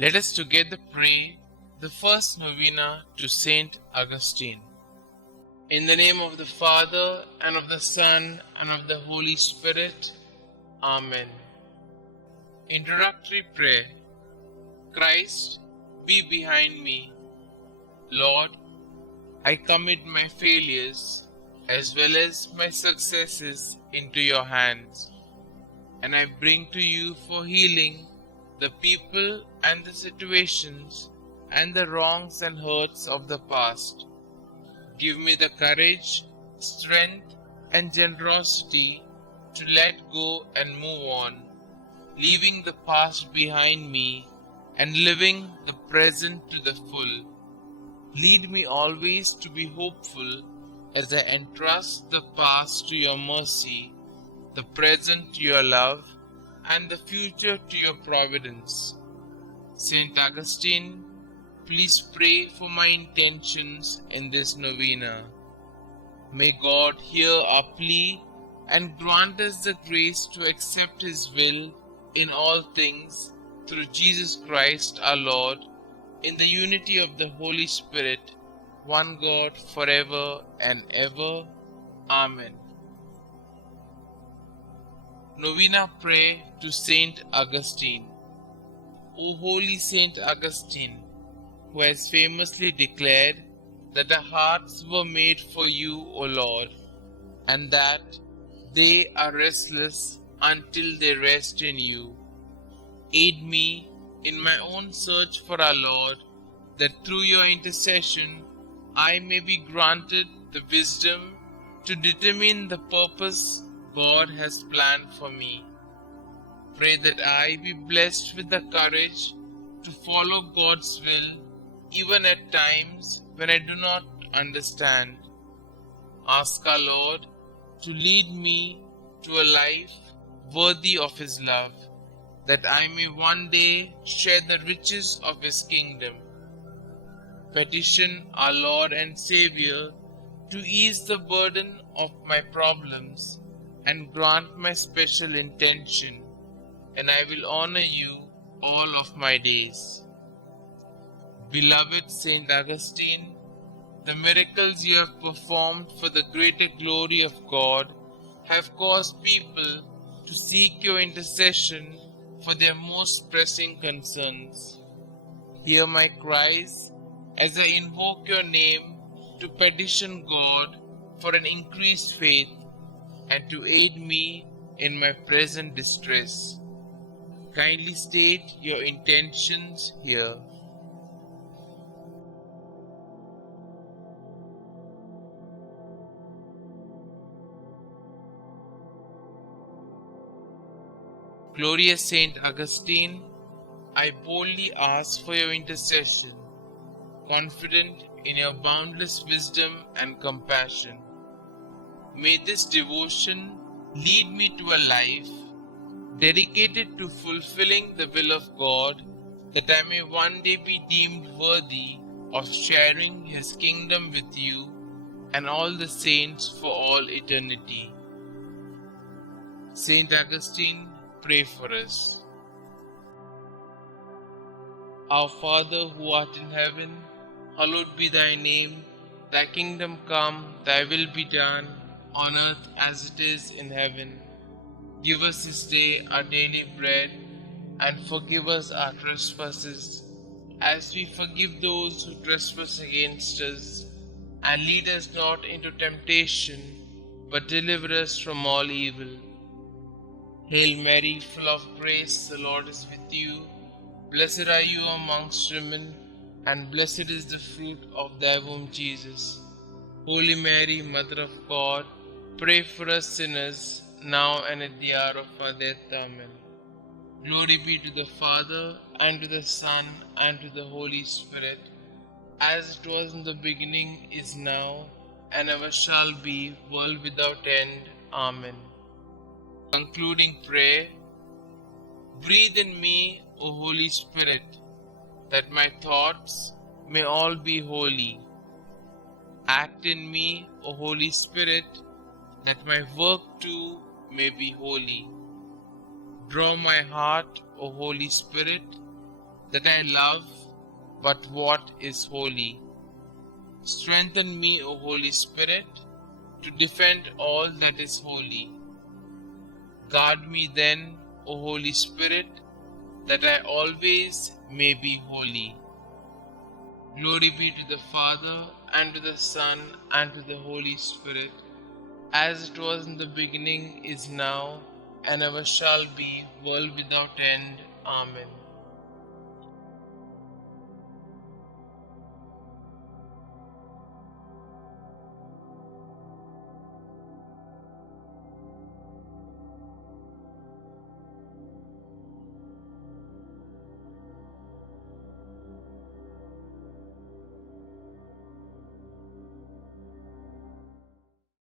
Let us together pray the first novena to St Augustine. In the name of the Father, and of the Son, and of the Holy Spirit. Amen. Introductory prayer. Christ, be behind me. Lord, I commit my failures as well as my successes into your hands, and I bring to you for healing the people and the situations and the wrongs and hurts of the past. Give me the courage, strength, and generosity to let go and move on, leaving the past behind me and living the present to the full. Lead me always to be hopeful as I entrust the past to your mercy, the present to your love, and the future to your providence. St. Augustine, please pray for my intentions in this novena. May God hear our plea and grant us the grace to accept His will in all things through Jesus Christ our Lord, in the unity of the Holy Spirit, one God forever and ever. Amen. Novena Prayer to St Augustine. O holy St Augustine, who has famously declared that our hearts were made for you, O Lord, and that they are restless until they rest in you. Aid me in my own search for our Lord, that through your intercession I may be granted the wisdom to determine the purpose God has planned for me. Pray that I be blessed with the courage to follow God's will, even at times when I do not understand. Ask our Lord to lead me to a life worthy of His love, that I may one day share the riches of His kingdom. Petition our Lord and Xavier to ease the burden of my problems and grant my special intention, and I will honor you all of my days. Beloved St. Augustine, the miracles you have performed for the greater glory of God have caused people to seek your intercession for their most pressing concerns. Hear my cries as I invoke your name to petition God for an increased faith and to aid me in my present distress. Kindly state your intentions here. Glorious Saint Augustine, I boldly ask for your intercession, confident in your boundless wisdom and compassion. May this devotion lead me to a life dedicated to fulfilling the will of God, that I may one day be deemed worthy of sharing His kingdom with you and all the saints for all eternity. Saint Augustine, pray for us. Our Father who art in heaven, hallowed be thy name. Thy kingdom come, thy will be done, on earth as it is in heaven. Give us this day our daily bread, and forgive us our trespasses, as we forgive those who trespass against us. And lead us not into temptation, but deliver us from all evil. Hail Mary, full of grace, the Lord is with you. Blessed are you amongst women, and blessed is the fruit of thy womb, Jesus. Holy Mary, Mother of God, pray for us sinners, now and at the hour of our death. Amen. Glory be to the Father, and to the Son, and to the Holy Spirit, as it was in the beginning, is now, and ever shall be, world without end. Amen. Concluding prayer. Breathe in me, O Holy Spirit, that my thoughts may all be holy. Act in me, O Holy Spirit, that my work too may be holy. Draw my heart, O Holy Spirit, that I love but what is holy. Strengthen me, O Holy Spirit, to defend all that is holy. Guard me then, O Holy Spirit, that I always may be holy. Glory be to the Father, and to the Son, and to the Holy Spirit, as it was in the beginning, is now, and ever shall be, world without end. Amen.